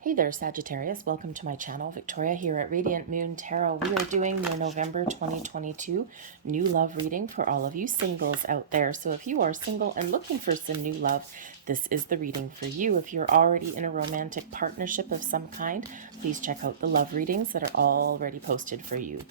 Hey there, Sagittarius. Welcome to my channel. Victoria here at Radiant Moon Tarot. We are doing your November 2022 new love reading for all of you singles out there. So if you are single and looking for some new love, this is the reading for you. If you're already in a romantic partnership of some kind, please check out the love readings that are already posted for you.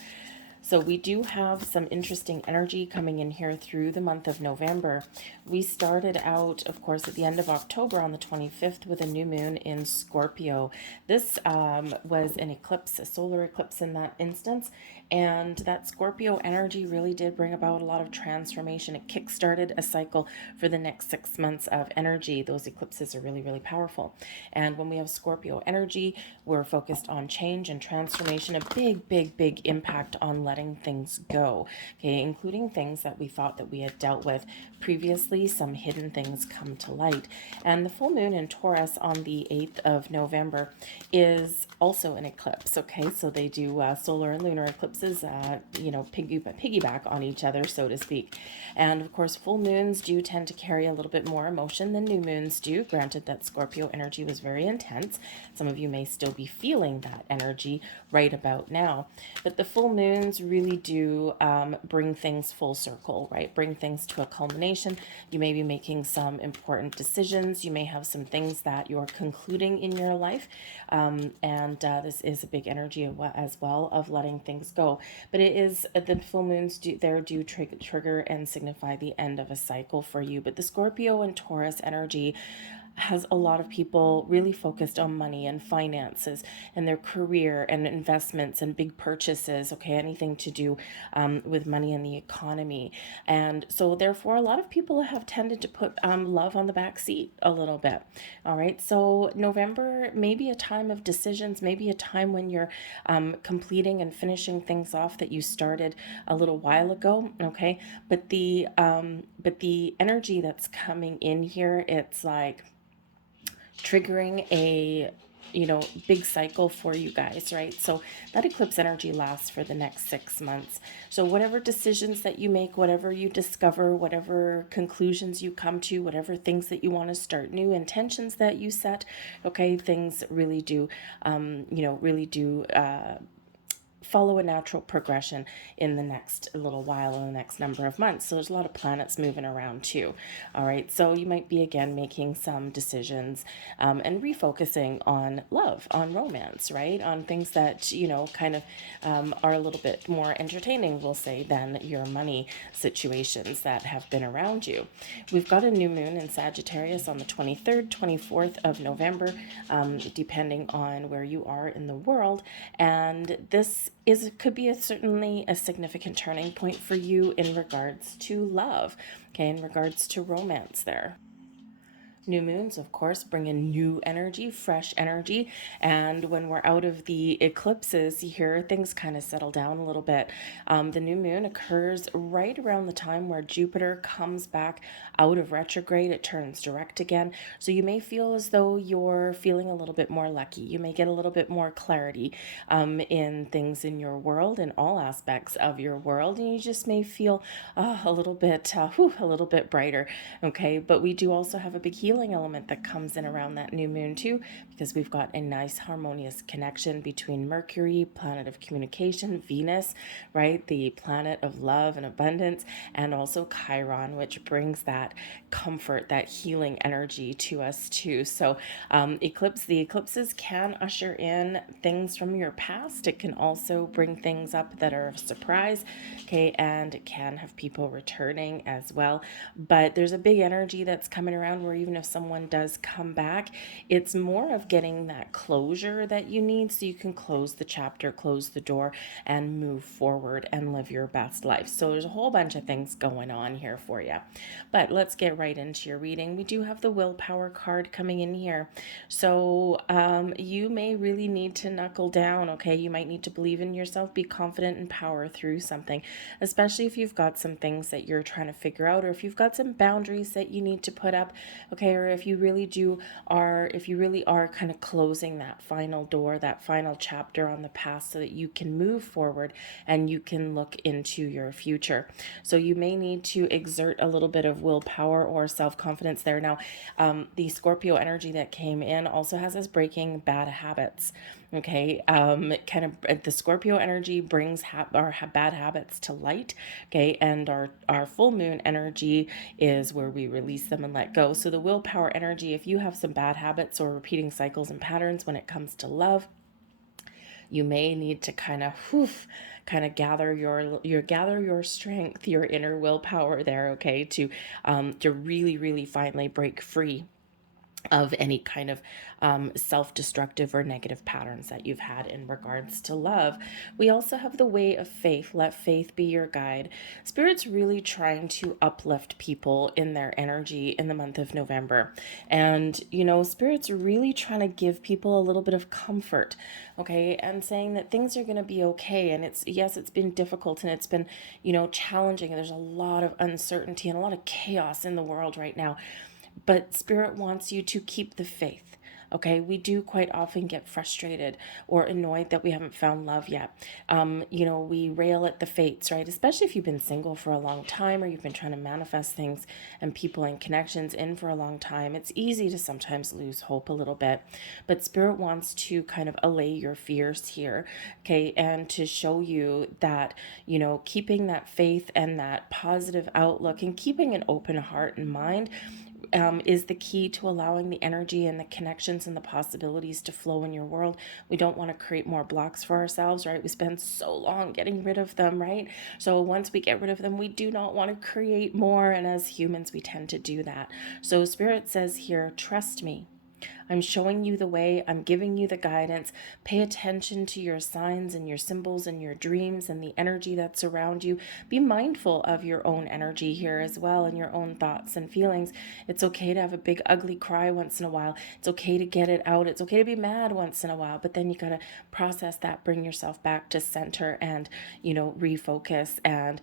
So we do have some interesting energy coming in here through the month of November. We started out, of course, at the end of October on the 25th with a new moon in Scorpio. This was an eclipse, a solar eclipse in that instance. And that Scorpio energy really did bring about a lot of transformation. It kick-started a cycle for the next 6 months of energy. Those eclipses are really, really powerful. And when we have Scorpio energy, we're focused on change and transformation, a big, big, big impact on letting things go, okay, including things that we thought that we had dealt with previously. Some hidden things come to light. And the full moon in Taurus on the 8th of November is also an eclipse, okay? So they do solar and lunar eclipses, piggyback on each other, so to speak. And of course, full moons do tend to carry a little bit more emotion than new moons do. Granted that Scorpio energy was very intense. Some of you may still be feeling that energy right about now. But the full moons really do bring things full circle, right? Bring things to a culmination. You may be making some important decisions. You may have some things that you're concluding in your life. And this is a big energy as well of letting things go. But it is the full moons do trigger and signify the end of a cycle for you. But the Scorpio and Taurus energy has a lot of people really focused on money and finances and their career and investments and big purchases, okay, anything to do with money and the economy. And so therefore a lot of people have tended to put love on the back seat a little bit. All right, so November may be a time of decisions, maybe a time when you're completing and finishing things off that you started a little while ago, okay? But the energy that's coming in here, it's like triggering a big cycle for you guys, right? So that eclipse energy lasts for the next 6 months. So whatever decisions that you make, whatever you discover, whatever conclusions you come to, whatever things that you want to start, new intentions that you set, okay, things really do follow a natural progression in the next little while, in the next number of months. So there's a lot of planets moving around too. All right, so you might be again making some decisions and refocusing on love, on romance, right? On things that kind of are a little bit more entertaining, we'll say, than your money situations that have been around you. We've got a new moon in Sagittarius on the 23rd, 24th of November, depending on where you are in the world, and this could be certainly a significant turning point for you in regards to love, okay, in regards to romance there. New moons, of course, bring in new energy, fresh energy. And when we're out of the eclipses here, things kind of settle down a little bit. The new moon occurs right around the time where Jupiter comes back out of retrograde. It turns direct again. So you may feel as though you're feeling a little bit more lucky. You may get a little bit more clarity in things in your world, in all aspects of your world. And you just may feel a little bit brighter. Okay. But we do also have a big healing element that comes in around that new moon too, because we've got a nice harmonious connection between Mercury, planet of communication, Venus, right, the planet of love and abundance, and also Chiron, which brings that comfort, that healing energy to us too. So the eclipses can usher in things from your past. It can also bring things up that are a surprise, okay, and it can have people returning as well. But there's a big energy that's coming around where even if someone does come back, it's more of getting that closure that you need so you can close the chapter, close the door, and move forward and live your best life. So there's a whole bunch of things going on here for you. But let's get right into your reading. We do have the willpower card coming in here. So you may really need to knuckle down, okay? You might need to believe in yourself, be confident, and power through something, especially if you've got some things that you're trying to figure out, or if you've got some boundaries that you need to put up, okay, there, if you really are kind of closing that final door, that final chapter on the past, so that you can move forward and you can look into your future. So you may need to exert a little bit of willpower or self-confidence there. Now, the Scorpio energy that came in also has us breaking bad habits. Okay, kind of the Scorpio energy brings our bad habits to light. Okay, and our full moon energy is where we release them and let go. So the willpower energy, if you have some bad habits or repeating cycles and patterns when it comes to love, you may need to kind of gather your strength, your inner willpower there, okay, to really finally break free of any kind of self-destructive or negative patterns that you've had in regards to love. We also have the way of faith. Let faith be your guide. Spirit's really trying to uplift people in their energy in the month of November. And, Spirit's really trying to give people a little bit of comfort, okay, and saying that things are going to be okay. And it's been difficult and it's been, challenging. There's a lot of uncertainty and a lot of chaos in the world right now. But Spirit wants you to keep the faith. Okay, we do quite often get frustrated or annoyed that we haven't found love yet. We rail at the fates, right? Especially if you've been single for a long time or you've been trying to manifest things and people and connections in for a long time. It's easy to sometimes lose hope a little bit. But Spirit wants to kind of allay your fears here, okay, and to show you that, keeping that faith and that positive outlook and keeping an open heart and mind is the key to allowing the energy and the connections and the possibilities to flow in your world. We don't want to create more blocks for ourselves, right? We spend so long getting rid of them, right? So once we get rid of them, we do not want to create more. And as humans, we tend to do that. So Spirit says here, trust me. I'm showing you the way. I'm giving you the guidance. Pay attention to your signs and your symbols and your dreams and the energy that's around you. Be mindful of your own energy here as well and your own thoughts and feelings. It's okay to have a big ugly cry once in a while. It's okay to get it out. It's okay to be mad once in a while, but then you got to process that, bring yourself back to center and, refocus and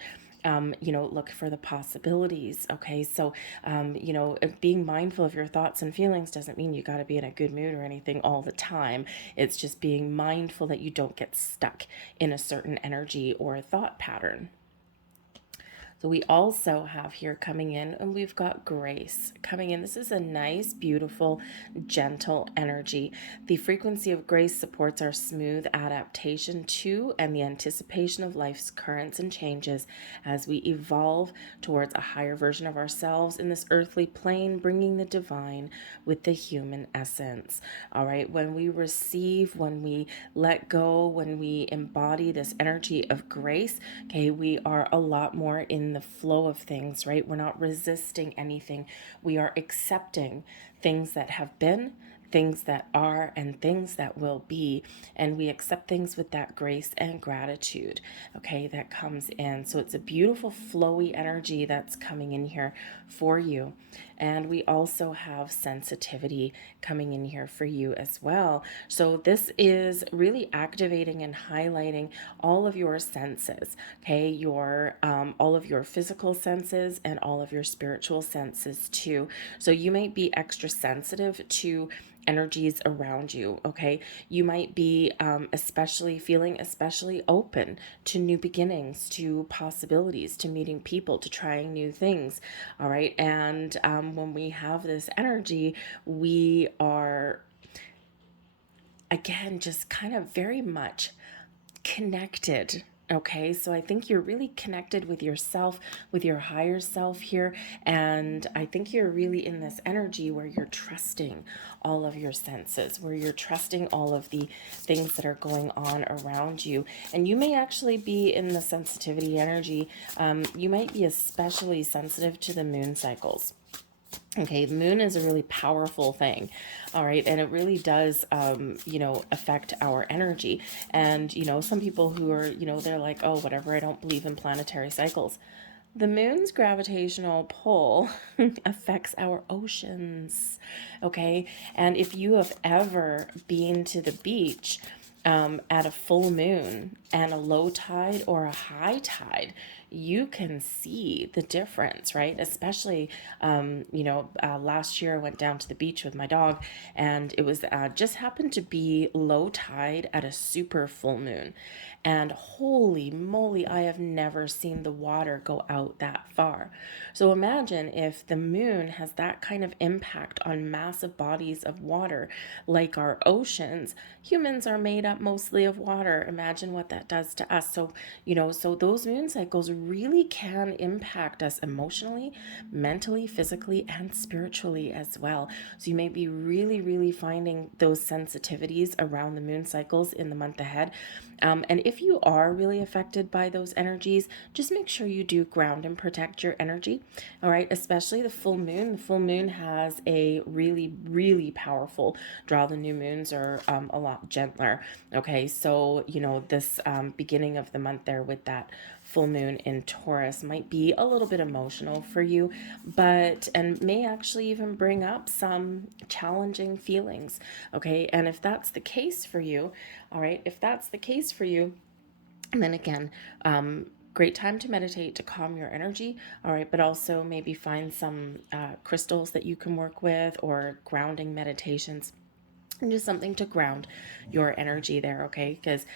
look for the possibilities. Okay. So, being mindful of your thoughts and feelings doesn't mean you got to be in a good mood or anything all the time. It's just being mindful that you don't get stuck in a certain energy or a thought pattern. So we also have here coming in, and we've got grace coming in. This is a nice, beautiful, gentle energy. The frequency of grace supports our smooth adaptation to and the anticipation of life's currents and changes as we evolve towards a higher version of ourselves in this earthly plane, bringing the divine with the human essence. All right, when we receive, when we let go, when we embody this energy of grace, okay, we are a lot more in the flow of things, right? We're not resisting anything. We are accepting things that have been, things that are, and things that will be. And we accept things with that grace and gratitude, okay, that comes in. So it's a beautiful flowy energy that's coming in here for you. And we also have sensitivity coming in here for you as well. So this is really activating and highlighting all of your senses, okay, your all of your physical senses and all of your spiritual senses too. So you might be extra sensitive to energies around you, okay? You might be especially open to new beginnings, to possibilities, to meeting people, to trying new things, all right? And when we have this energy, we are, again, just kind of very much connected. Okay, so I think you're really connected with yourself, with your higher self here. And I think you're really in this energy where you're trusting all of your senses, where you're trusting all of the things that are going on around you. And you may actually be in the sensitivity energy. You might be especially sensitive to the moon cycles. Okay, the moon is a really powerful thing, all right, and it really does, affect our energy. And, some people who are, they're like, oh, whatever, I don't believe in planetary cycles. The moon's gravitational pull affects our oceans, okay? And if you have ever been to the beach, at a full moon and a low tide or a high tide, you can see the difference, right? Especially, last year I went down to the beach with my dog, and it was just happened to be low tide at a super full moon. And holy moly, I have never seen the water go out that far. So imagine if the moon has that kind of impact on massive bodies of water like our oceans. Humans are made up mostly of water. Imagine what that does to us. So those moon cycles really can impact us emotionally, mentally, physically, and spiritually as well. So you may be really, really finding those sensitivities around the moon cycles in the month ahead. And if you are really affected by those energies, just make sure you do ground and protect your energy. All right, especially the full moon. The full moon has a really, really powerful draw. The new moons are a lot gentler. Okay, so this beginning of the month there with that full moon in Taurus might be a little bit emotional for you, and may actually even bring up some challenging feelings. Okay, and if that's the case for you, all right, if that's the case for you, and then again, great time to meditate to calm your energy. All right, but also maybe find some crystals that you can work with, or grounding meditations, and just something to ground your energy there. Okay, because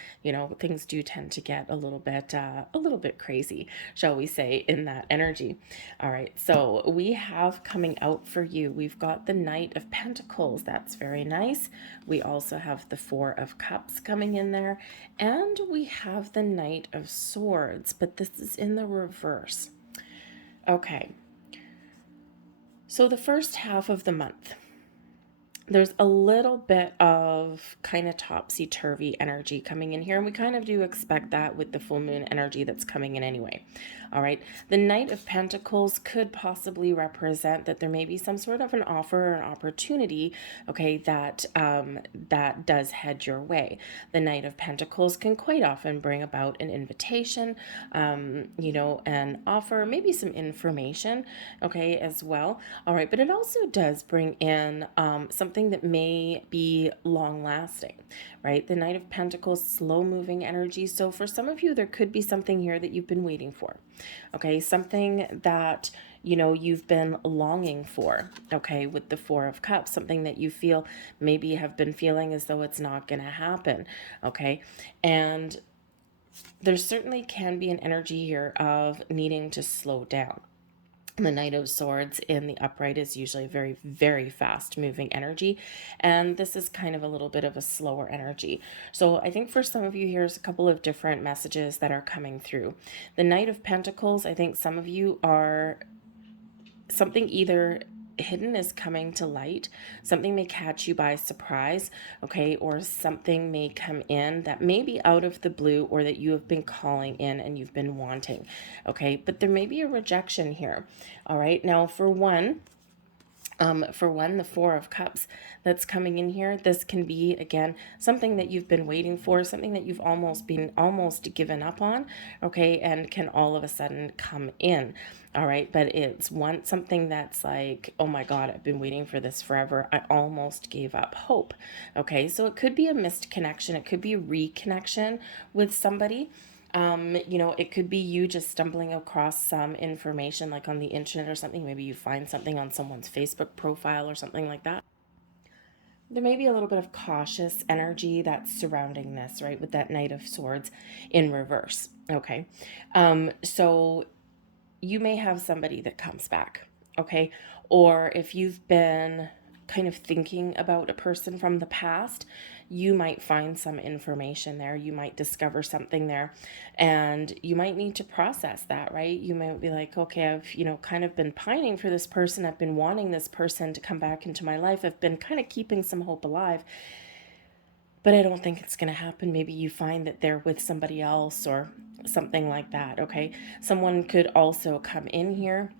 things do tend to get a little bit crazy, shall we say, in that energy. All right, so we have coming out for you, we've got the Knight of Pentacles. That's very nice. We also have the Four of Cups coming in there, and we have the Knight of Swords, but this is in the reverse. Okay, so the first half of the month, there's a little bit of kind of topsy-turvy energy coming in here, and we kind of do expect that with the full moon energy that's coming in anyway. All right, the Knight of Pentacles could possibly represent that there may be some sort of an offer or an opportunity, okay, that does head your way. The Knight of Pentacles can quite often bring about an invitation, an offer, maybe some information, okay, as well. All right, but it also does bring in something that may be long lasting, right? The Knight of Pentacles, slow moving energy. So for some of you, there could be something here that you've been waiting for, okay? Something that you've been longing for, okay, with the Four of Cups, something that you feel maybe have been feeling as though it's not going to happen, okay? And there certainly can be an energy here of needing to slow down. The Knight of Swords in the upright is usually a very, very fast moving energy. And this is kind of a little bit of a slower energy. So I think for some of you, here's a couple of different messages that are coming through. The Knight of Pentacles, I think some of you are something either hidden is coming to light. Something may catch you by surprise, okay, or something may come in that may be out of the blue, or that you have been calling in and you've been wanting, okay, but there may be a rejection here. All right, now for one, the Four of Cups that's coming in here, this can be, again, something that you've been waiting for, something that you've almost given up on, okay, and can all of a sudden come in. All right, but it's something that's like, oh my God, I've been waiting for this forever. I almost gave up hope. Okay, so it could be a missed connection. It could be a reconnection with somebody. It could be you just stumbling across some information like on the internet or something. Maybe you find something on someone's Facebook profile or something like that. There may be a little bit of cautious energy that's surrounding this, right? With that Knight of Swords in reverse. Okay. So you may have somebody that comes back. Okay. Or if you've been kind of thinking about a person from the past, you might find some information there. You might discover something there, and you might need to process that, right? You might be like, okay, I've, kind of been pining for this person. I've been wanting this person to come back into my life. I've been kind of keeping some hope alive, but I don't think it's going to happen. Maybe you find that they're with somebody else or something like that, okay? Someone could also come in here.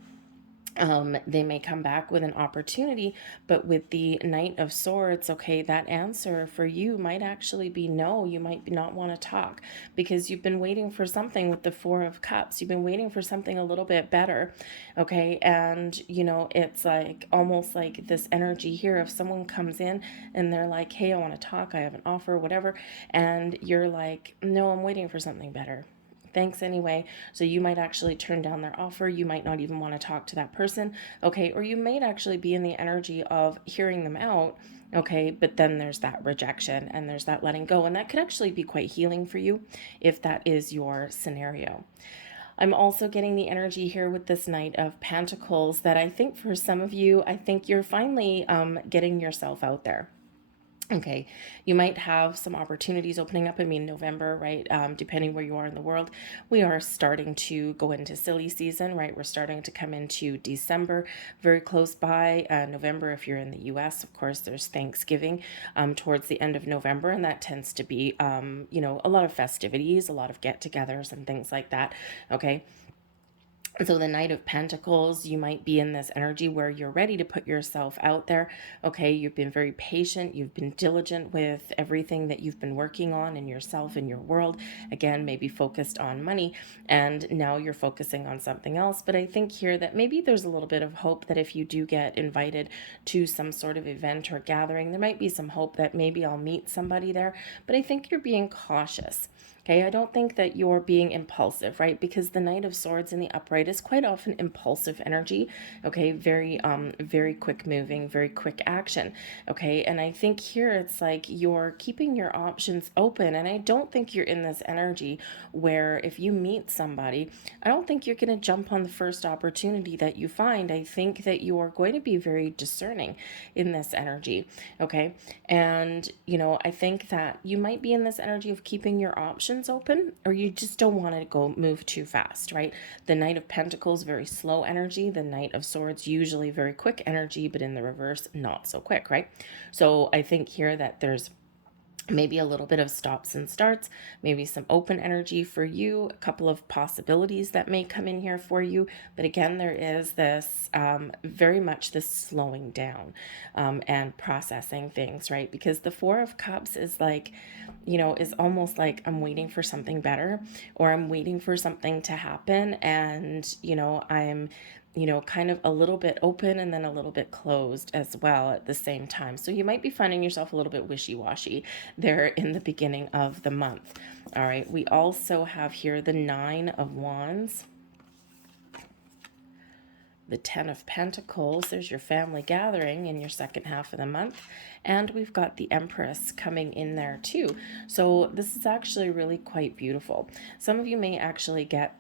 They may come back with an opportunity, but with the Knight of Swords, okay, that answer for you might actually be no. You might not want to talk because you've been waiting for something with the Four of Cups. You've been waiting for something a little bit better, okay? And, it's like almost like this energy here. If someone comes in and they're like, hey, I want to talk, I have an offer, whatever, and you're like, no, I'm waiting for something better. thanks anyway. So you might actually turn down their offer. You might not even want to talk to that person, okay? Or you might actually be in the energy of hearing them out, okay? But then there's that rejection and there's that letting go. And that could actually be quite healing for you if that is your scenario. I'm also getting the energy here with this Knight of Pentacles that I think for some of you, I think you're finally getting yourself out there. Okay, you might have some opportunities opening up. I mean, November, right? Depending where you are in the world, we are starting to go into silly season, right? We're starting to come into December, very close by. November, if you're in the US, of course, there's Thanksgiving towards the end of November, and that tends to be, a lot of festivities, a lot of get togethers, and things like that. Okay. So the Knight of Pentacles, you might be in this energy where you're ready to put yourself out there. Okay, you've been very patient. You've been diligent with everything that you've been working on in yourself, in your world. Again, maybe focused on money, and now you're focusing on something else. But I think here that maybe there's a little bit of hope that if you do get invited to some sort of event or gathering, there might be some hope that maybe I'll meet somebody there. But I think you're being cautious. Okay, I don't think that you're being impulsive, right? Because the Knight of Swords in the upright is quite often impulsive energy. Okay, very quick moving, very quick action. Okay, and I think here it's like you're keeping your options open, and I don't think you're in this energy where if you meet somebody, I don't think you're going to jump on the first opportunity that you find. I think that you are going to be very discerning in this energy. Okay, and I think that you might be in this energy of keeping your options open, or you just don't want to go move too fast, right? The Knight of Pentacles, very slow energy. The Knight of Swords, usually very quick energy, but in the reverse, not so quick, right? So I think here that there's maybe a little bit of stops and starts, maybe some open energy for you, a couple of possibilities that may come in here for you. But again, there is this very much this slowing down and processing things, right? Because the Four of Cups is like, is almost like I'm waiting for something better, or I'm waiting for something to happen. And, I'm kind of a little bit open and then a little bit closed as well at the same time. So you might be finding yourself a little bit wishy-washy there in the beginning of the month. All right, we also have here the Nine of Wands, the Ten of Pentacles. There's your family gathering in your second half of the month. And we've got the Empress coming in there too. So this is actually really quite beautiful. Some of you may actually get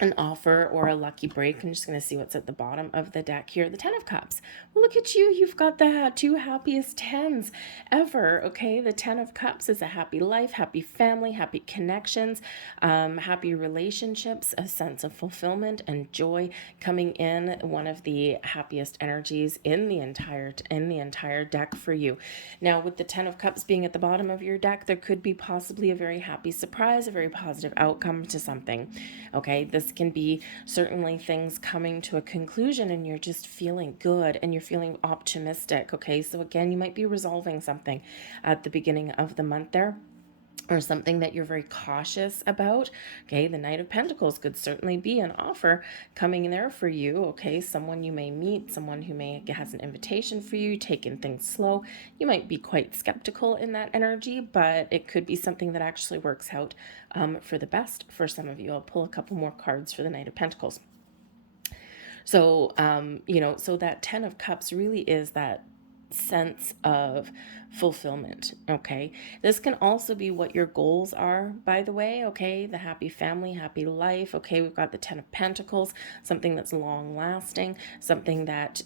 an offer or a lucky break. I'm just going to see what's at the bottom of the deck here. The Ten of Cups. Well, look at you. You've got the two happiest tens ever. Okay. The Ten of Cups is a happy life, happy family, happy connections, happy relationships, a sense of fulfillment and joy coming in. One of the happiest energies in the entire deck for you. Now, with the Ten of Cups being at the bottom of your deck, there could be possibly a very happy surprise, a very positive outcome to something. Okay. This can be certainly things coming to a conclusion and you're just feeling good and you're feeling optimistic. Okay, so again, you might be resolving something at the beginning of the month there, or something that you're very cautious about. Okay, the Knight of Pentacles could certainly be an offer coming in there for you. Okay, someone you may meet, someone who may has an invitation for you, taking things slow. You might be quite skeptical in that energy, but it could be something that actually works out for the best for some of you. I'll pull a couple more cards for the Knight of Pentacles. So, so that Ten of Cups really is that sense of fulfillment. Okay, this can also be what your goals are, by the way. Okay, the happy family, happy life. Okay, we've got the Ten of Pentacles, something that's long lasting, something that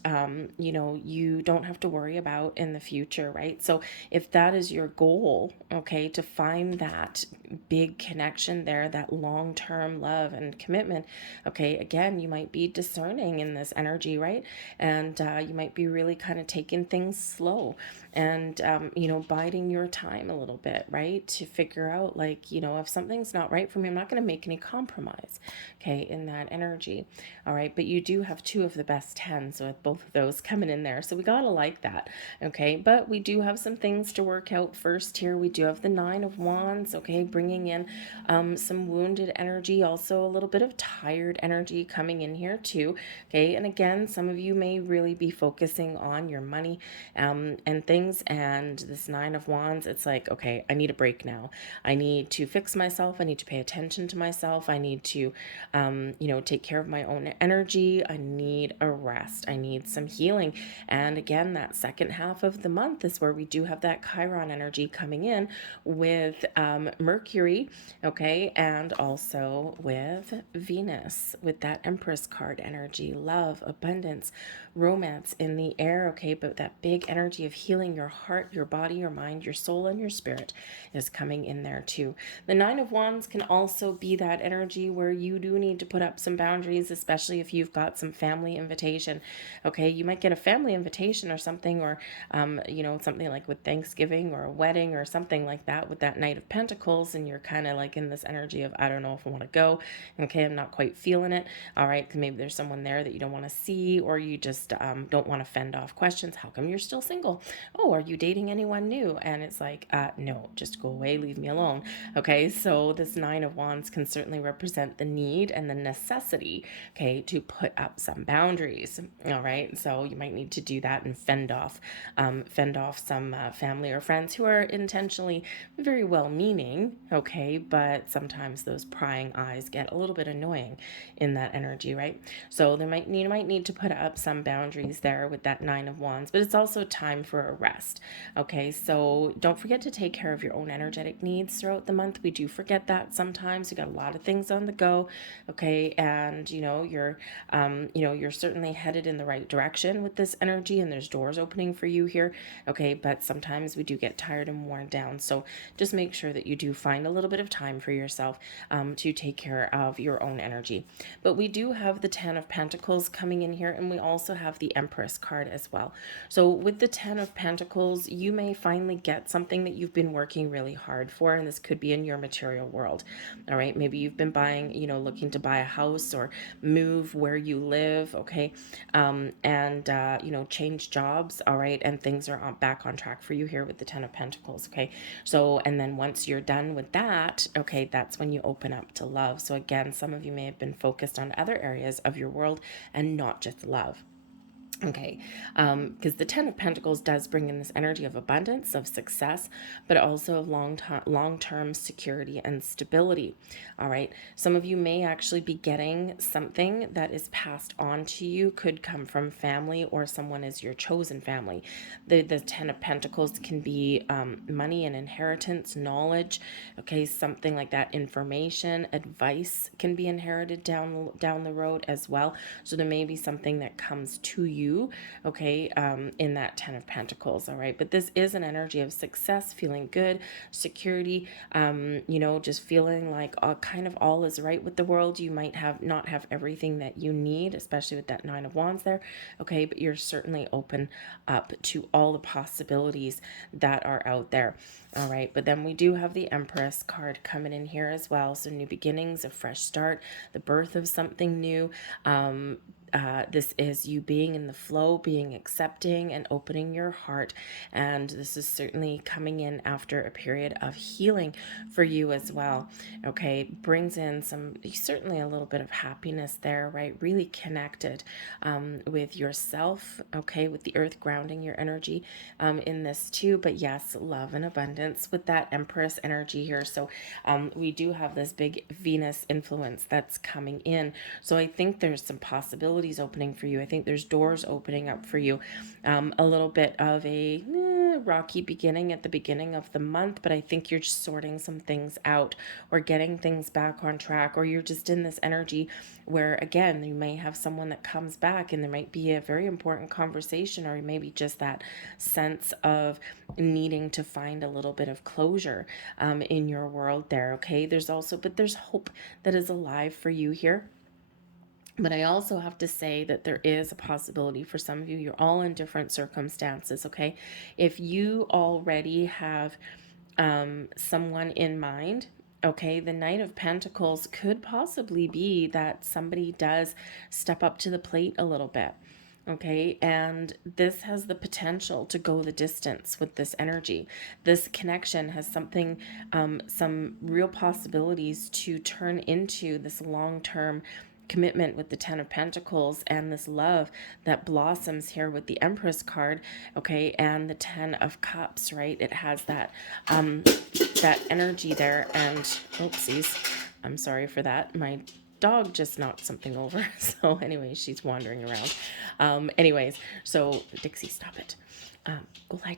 you don't have to worry about in the future, right? So if that is your goal, okay, to find that big connection there, that long-term love and commitment, okay, again, you might be discerning in this energy, right? And you might be really kind of taking things slow and biding your time a little bit, right, to figure out, like, if something's not right for me, I'm not going to make any compromise, okay, in that energy. All right, but you do have two of the best tens with both of those coming in there, so we gotta like that. Okay, but we do have some things to work out first here. We do have the Nine of Wands, okay, bringing in some wounded energy, also a little bit of tired energy coming in here too. Okay, and again, some of you may really be focusing on your money and things. And this Nine of Wands, it's like, okay, I need a break now. I need to fix myself. I need to pay attention to myself. I need to, take care of my own energy. I need a rest. I need some healing. And again, that second half of the month is where we do have that Chiron energy coming in with Mercury, okay, and also with Venus, with that Empress card energy, love, abundance, romance in the air, okay, but that big energy of healing your heart, your body, your mind, your soul, and your spirit is coming in there too. The Nine of Wands can also be that energy where you do need to put up some boundaries, especially if you've got some family invitation, okay. You might get a family invitation or something, or something like with Thanksgiving or a wedding or something like that with that Knight of Pentacles, and you're kind of like in this energy of, I don't know if I want to go, okay, I'm not quite feeling it, all right, because maybe there's someone there that you don't want to see, or you just don't want to fend off questions. How come you're still single? Oh, are you dating anyone new? And it's like, no, just go away, leave me alone, okay. So this Nine of Wands can certainly represent the need and the necessity, okay, to put up some boundaries, all right. So you might need to do that and fend off some family or friends who are intentionally very well meaning, okay, but sometimes those prying eyes get a little bit annoying in that energy, right? So you might need to put up some boundaries there with that Nine of Wands, but it's also time for a rest, okay. So don't forget to take care of your own energetic needs throughout the month. We do forget that sometimes. We got a lot of things on the go, okay, and you're certainly headed in the right direction with this energy, and there's doors opening for you here, okay, but sometimes we do get tired and worn down. So just make sure that you do find a little bit of time for yourself to take care of your own energy. But we do have the Ten of Pentacles coming in here, and we also have the Empress card as well. So with the Ten of Pentacles, you may finally get something that you've been working really hard for, and this could be in your material world, all right. Maybe you've been looking to buy a house or move where you live, okay, and change jobs, all right, and things are back on track for you here with the Ten of Pentacles, okay. So, and then once you're done with that, okay, that's when you open up to love. So again, some of you may have been focused on other areas of your world and not just love. Okay, because the Ten of Pentacles does bring in this energy of abundance, of success, but also of long-term security and stability. All right, some of you may actually be getting something that is passed on to you, could come from family or someone is your chosen family. The Ten of Pentacles can be money and inheritance, knowledge, okay, something like that, information, advice can be inherited down the road as well. So there may be something that comes to you, okay, in that Ten of Pentacles, all right. But this is an energy of success, feeling good, security, just feeling like kind of all is right with the world. You might not have everything that you need, especially with that Nine of Wands there, okay, but you're certainly open up to all the possibilities that are out there, all right. But then we do have the Empress card coming in here as well. So new beginnings, a fresh start, the birth of something new. This is you being in the flow, being accepting and opening your heart. And this is certainly coming in after a period of healing for you as well. Okay, brings in certainly a little bit of happiness there, right? Really connected with yourself, okay, with the earth grounding your energy in this too. But yes, love and abundance with that Empress energy here. So we do have this big Venus influence that's coming in. So I think there's some possibilities opening for you. I think there's doors opening up for you. A little bit of a rocky beginning at the beginning of the month, but I think you're just sorting some things out or getting things back on track, or you're just in this energy where, again, you may have someone that comes back and there might be a very important conversation, or maybe just that sense of needing to find a little bit of closure in your world there, okay? There's hope that is alive for you here. But I also have to say that there is a possibility for some of you, you're all in different circumstances, okay? If you already have someone in mind, okay, the Knight of Pentacles could possibly be that somebody does step up to the plate a little bit. Okay, and this has the potential to go the distance with this energy. This connection has some real possibilities to turn into this long-term commitment with the Ten of Pentacles and this love that blossoms here with the Empress card, okay, and the Ten of Cups, right? It has that energy there. And oopsies, I'm sorry for that. My dog just knocked something over. So anyways, she's wandering around. Anyways, so Dixie, stop it. Go lie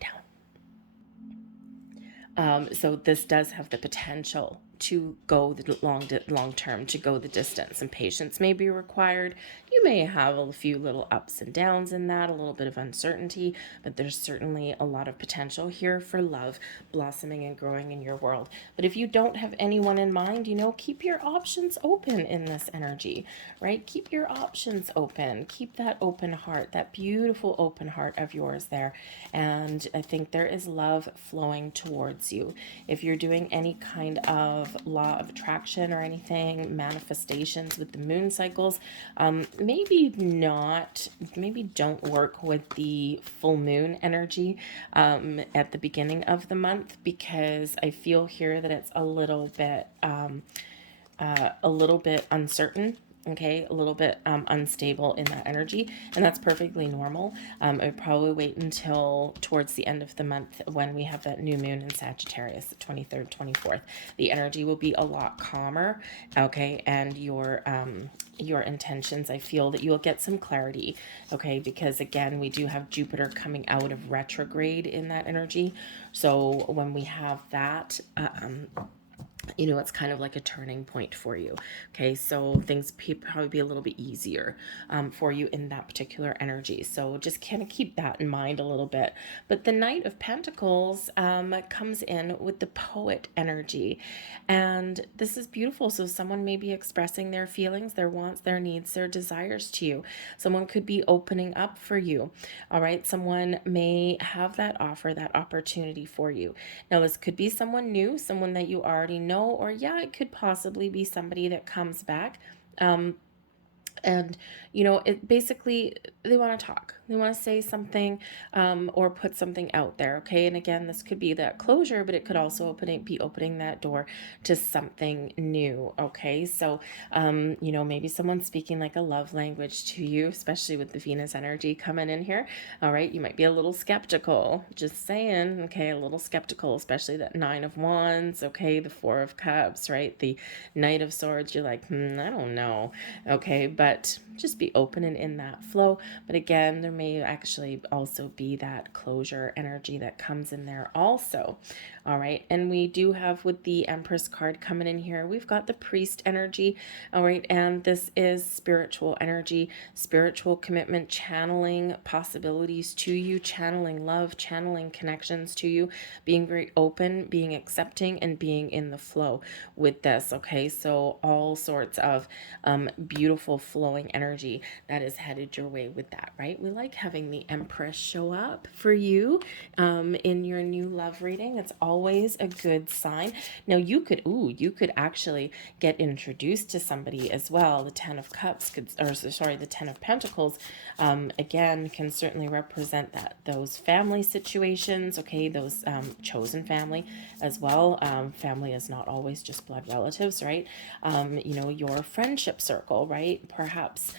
down. So this does have the potential to go the long term, to go the distance, and patience may be required. You may have a few little ups and downs in that, a little bit of uncertainty, but there's certainly a lot of potential here for love blossoming and growing in your world. But if you don't have anyone in mind, keep your options open in this energy, right? Keep your options open. Keep that open heart, that beautiful open heart of yours there. And I think there is love flowing towards you. If you're doing any kind of law of attraction or anything, manifestations with the moon cycles, maybe don't work with the full moon energy at the beginning of the month, because I feel here that it's a little bit uncertain. Okay, a little bit unstable in that energy, and that's perfectly normal. I would probably wait until towards the end of the month when we have that new moon in Sagittarius, the 23rd, 24th. The energy will be a lot calmer, okay, and your intentions, I feel that you'll get some clarity, okay, because again, we do have Jupiter coming out of retrograde in that energy. So when we have that, it's kind of like a turning point for you. Okay, so things probably be a little bit easier for you in that particular energy. So just kind of keep that in mind a little bit. But the Knight of Pentacles comes in with the Poet energy. And this is beautiful. So someone may be expressing their feelings, their wants, their needs, their desires to you. Someone could be opening up for you. All right, someone may have that offer, that opportunity for you. Now, this could be someone new, someone that you already know, or it could possibly be somebody that comes back. And it basically, they want to talk, they want to say something, or put something out there. Okay, and again, this could be that closure, but it could also be opening that door to something new. Okay, so maybe someone's speaking like a love language to you, especially with the Venus energy coming in here. All right, you might be a little skeptical, just saying. Okay, a little skeptical, especially that Nine of Wands. Okay, the Four of Cups, right? The Knight of Swords, you're like, I don't know. Okay, but just be open and in that flow. But again, there may actually also be that closure energy that comes in there also. All right, and we do have, with the Empress card coming in here, we've got the Priest energy. All right, and this is spiritual energy, spiritual commitment, channeling possibilities to you, channeling love, channeling connections to you, being very open, being accepting, and being in the flow with this. Okay, so all sorts of beautiful flowing energy that is headed your way with that, right? We like having the Empress show up for you in your new love reading. It's always a good sign. Now you could actually get introduced to somebody as well. The Ten of Cups the Ten of Pentacles again can certainly represent those family situations. Okay, those chosen family as well. Family is not always just blood relatives, right? Your friendship circle, right? Perhaps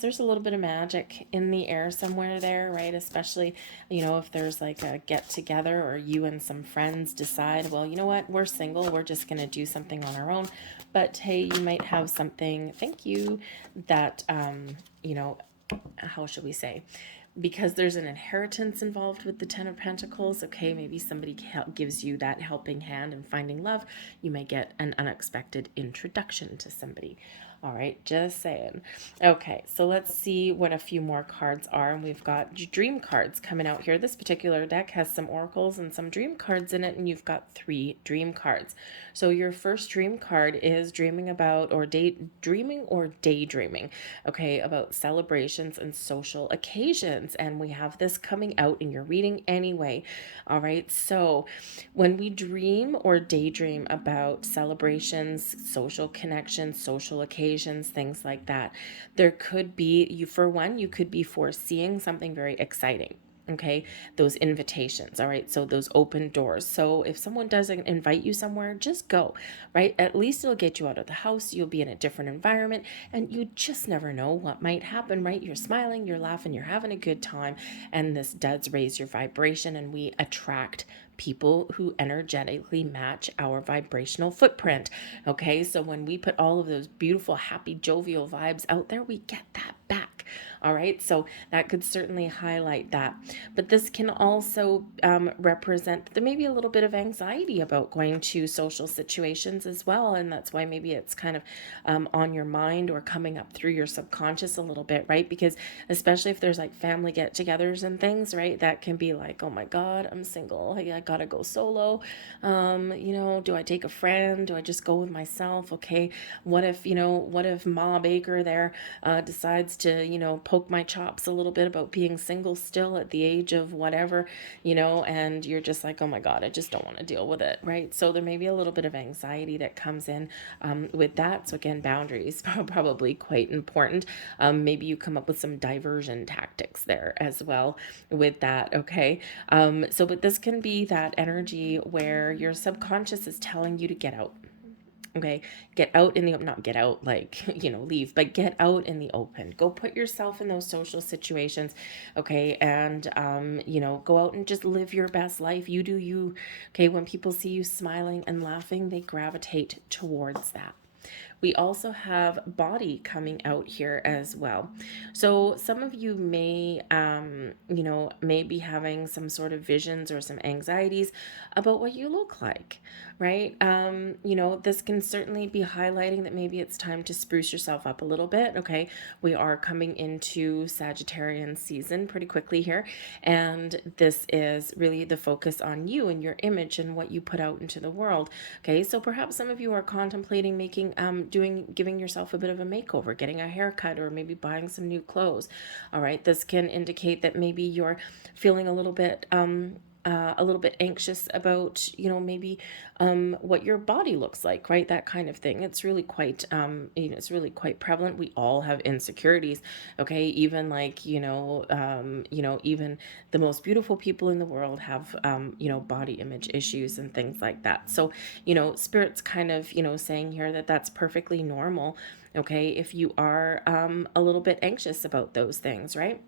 there's a little bit of magic in the air somewhere there, right? Especially, if there's like a get together, or you and some friends decide, well, you know what, we're single, we're just going to do something on our own. But hey, you might have something, thank you, that, how should we say? Because there's an inheritance involved with the Ten of Pentacles, okay, maybe somebody gives you that helping hand in finding love. You may get an unexpected introduction to somebody. All right, just saying. Okay, so let's see what a few more cards are. And we've got dream cards coming out here. This particular deck has some oracles and some dream cards in it, and you've got 3 dream cards. So your first dream card is dreaming about, or daydreaming, okay, about celebrations and social occasions. And we have this coming out in your reading anyway. All right, so when we dream or daydream about celebrations, social connections, social occasions, things like that, there could be, you could be foreseeing something very exciting. Okay, those invitations. All right, so those open doors. So if someone doesn't invite you somewhere, just go, right? At least it'll get you out of the house. You'll be in a different environment, and you just never know what might happen, right? You're smiling, you're laughing, you're having a good time, and this does raise your vibration, and we attract people who energetically match our vibrational footprint. Okay, so when we put all of those beautiful, happy, jovial vibes out there, we get that back. All right, so that could certainly highlight that. But this can also represent there may be a little bit of anxiety about going to social situations as well. And that's why maybe it's kind of on your mind or coming up through your subconscious a little bit, right? Because especially if there's like family get togethers and things, right? That can be like, oh my God, I'm single. I gotta go solo. Do I take a friend? Do I just go with myself? Okay. What if Ma Baker there decides to, poke my chops a little bit about being single still at the age of whatever, and you're just like, oh my God, I just don't want to deal with it, right? So there may be a little bit of anxiety that comes in with that. So again, boundaries are probably quite important. Maybe you come up with some diversion tactics there as well with that, okay? But this can be that energy where your subconscious is telling you to get out. Okay, get out in the not get out like leave, but get out in the open. Go put yourself in those social situations, okay, and go out and just live your best life. You do you. Okay, when people see you smiling and laughing, they gravitate towards that. We also have body coming out here as well. So some of you may be having some sort of visions or some anxieties about what you look like, right? This can certainly be highlighting that maybe it's time to spruce yourself up a little bit. Okay, we are coming into Sagittarian season pretty quickly here, and this is really the focus on you and your image and what you put out into the world. Okay, so perhaps some of you are contemplating giving yourself a bit of a makeover, getting a haircut, or maybe buying some new clothes. All right, this can indicate that maybe you're feeling a little bit anxious about, maybe what your body looks like, right? That kind of thing. It's really quite, it's really quite prevalent. We all have insecurities, okay? Even like, even the most beautiful people in the world have, body image issues and things like that. So, Spirit's kind of, saying here that that's perfectly normal, okay? If you are a little bit anxious about those things, right?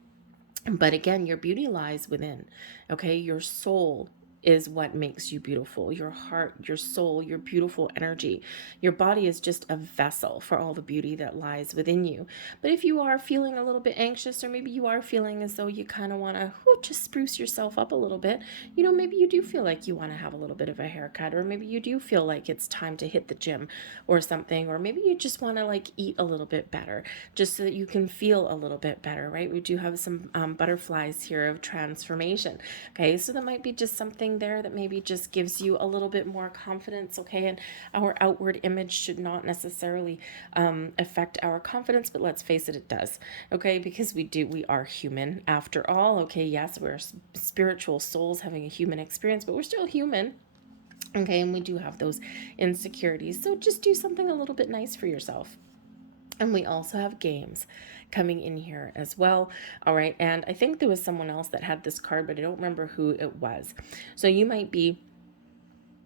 But again, your beauty lies within. Okay, your soul is what makes you beautiful. Your heart, your soul, your beautiful energy. Your body is just a vessel for all the beauty that lies within you. But if you are feeling a little bit anxious, or maybe you are feeling as though you kind of want to just spruce yourself up a little bit, maybe you do feel like you want to have a little bit of a haircut, or maybe you do feel like it's time to hit the gym or something, or maybe you just want to like eat a little bit better just so that you can feel a little bit better, right? We do have some butterflies here of transformation. Okay, so there might be just something there that maybe just gives you a little bit more confidence, okay? And our outward image should not necessarily affect our confidence, but let's face it, it does, okay? Because we are human after all, okay? Yes, we're spiritual souls having a human experience, but we're still human. Okay, and we do have those insecurities. So just do something a little bit nice for yourself. And we also have games coming in here as well. All right. And I think there was someone else that had this card, but I don't remember who it was. So you might be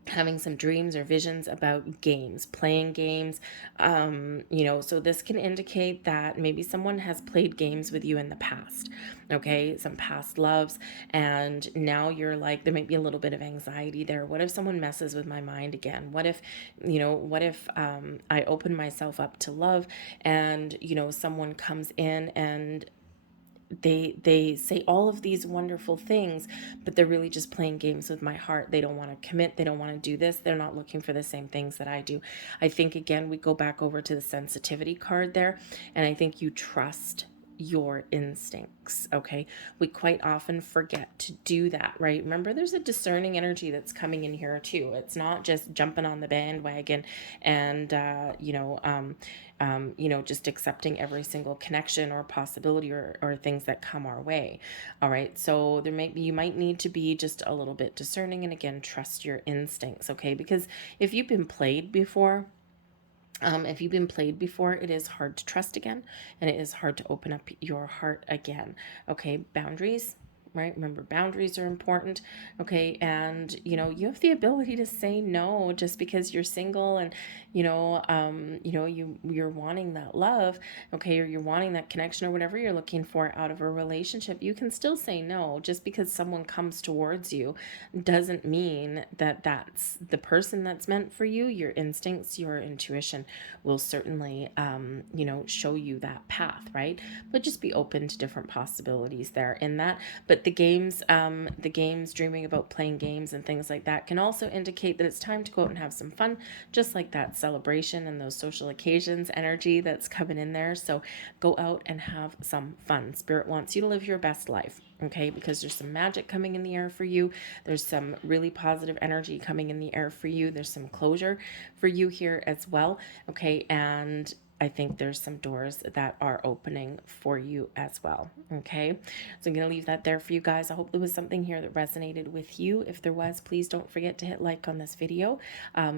having some dreams or visions about games, playing games. So this can indicate that maybe someone has played games with you in the past, okay? Some past loves, and now you're like, there might be a little bit of anxiety there. What if someone messes with my mind again? What if I open myself up to love, and someone comes in and they say all of these wonderful things, but they're really just playing games with my heart. They don't want to commit, they don't want to do this, they're not looking for the same things that I do. I think again we go back over to the sensitivity card there, and I think you trust your instincts. Okay, we quite often forget to do that, right? Remember, there's a discerning energy that's coming in here too. It's not just jumping on the bandwagon and just accepting every single connection or possibility or things that come our way. All right, so you might need to be just a little bit discerning, and again, trust your instincts. Okay, because if you've been played before, it is hard to trust again, and it is hard to open up your heart again. Okay, boundaries. right? Remember, boundaries are important, okay? And, you have the ability to say no just because you're single and, you're wanting that love, okay, or you're wanting that connection or whatever you're looking for out of a relationship. You can still say no. Just because someone comes towards you doesn't mean that that's the person that's meant for you. Your instincts, your intuition will certainly, show you that path, right? But just be open to different possibilities there in that. But the games, dreaming about playing games and things like that can also indicate that it's time to go out and have some fun, just like that celebration and those social occasions energy that's coming in there. So go out and have some fun. Spirit wants you to live your best life, okay? Because there's some magic coming in the air for you. There's some really positive energy coming in the air for you. There's some closure for you here as well, okay? And I think there's some doors that are opening for you as well. Okay. So I'm going to leave that there for you guys. I hope there was something here that resonated with you. If there was, please don't forget to hit like on this video.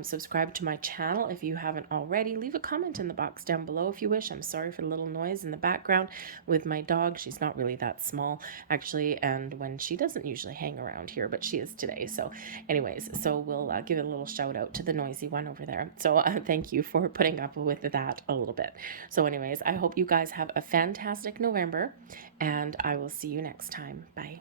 Subscribe to my channel if you haven't already. Leave a comment in the box down below if you wish. I'm sorry for the little noise in the background with my dog. She's not really that small, actually. And when she doesn't usually hang around here, but she is today. So anyways, so we'll give it a little shout out to the noisy one over there. So thank you for putting up with that a little bit. So anyways, I hope you guys have a fantastic November, and I will see you next time. Bye.